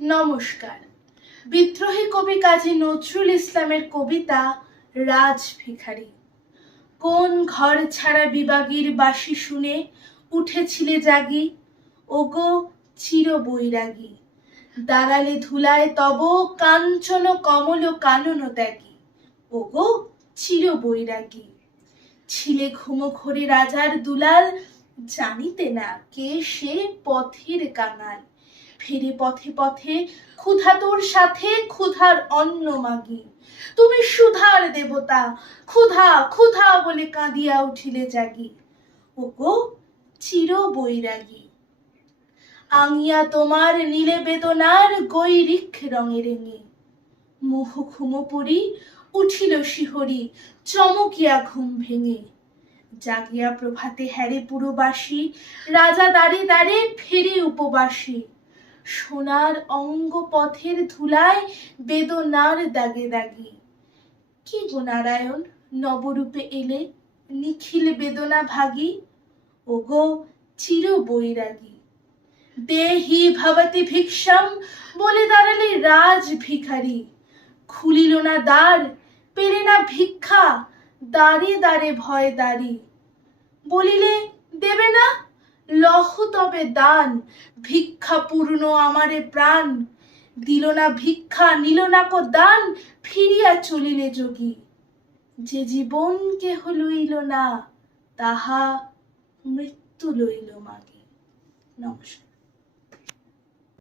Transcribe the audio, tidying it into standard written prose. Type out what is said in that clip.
নমস্কার। বিদ্রোহী কবি কাজী নজরুল ইসলামের কবিতা রাজ ভিখারি। কোন ঘর ছাড়া বিবাগীর বাঁশি শুনে উঠেছিলে জাগি, ওগো চির বৈরাগী। দাঁড়ালে ধুলায় তব কাঞ্চন কমল কানন ত্যাগী, ওগো চির বৈরাগী। ছিলে ঘুমোঘরে রাজার দুলাল, জানিতে না কে সে পথের কাঙাল। ফিরে পথে পথে ক্ষুধা তোর সাথে ক্ষুধার অন্ন মাগি। তুমি সুধার দেবতা, ক্ষুধা ক্ষুধা বলে কাঁদিয়া উঠিলে জাগি, ওগো চির বৈরাগী। আঙিয়া তোমার নীলে বেদনার গৈরিক রঙে রেঙে, মোহ ঘুমো পড়ি উঠিল শিহরি চমকিয়া ঘুম ভেঙে। জাগিয়া প্রভাতে হ্যারে পুরবাসী, রাজা দাঁড়ে দাঁড়ে ফেরে উপবাসী। সোনার অঙ্গ পথের ধুলায় বেদনার দাগে দাগি। কি গো নারায়ণ নবরূপে এলে নিখিল বেদনা ভাগী, ওগো চির বৈরাগী। দেহি ভবতি ভিক্ষাম বলে দাঁড়ালে রাজ ভিখারি। খুলিল না দ্বার, পেলে না ভিক্ষা, দাঁড়ে দাঁড়ে ভয় দাঁড়ি। বলিলে দেবে না, লহ তবে দান, ভিক্ষা পূর্ণ আমারে প্রাণ। দিল না ভিক্ষা, নিল না কো দান, ফিরিয়া চলিলে যোগী। যে জীবন কেহ লইল না, তাহা মৃত্যু লইল মাগি। নমস্কার।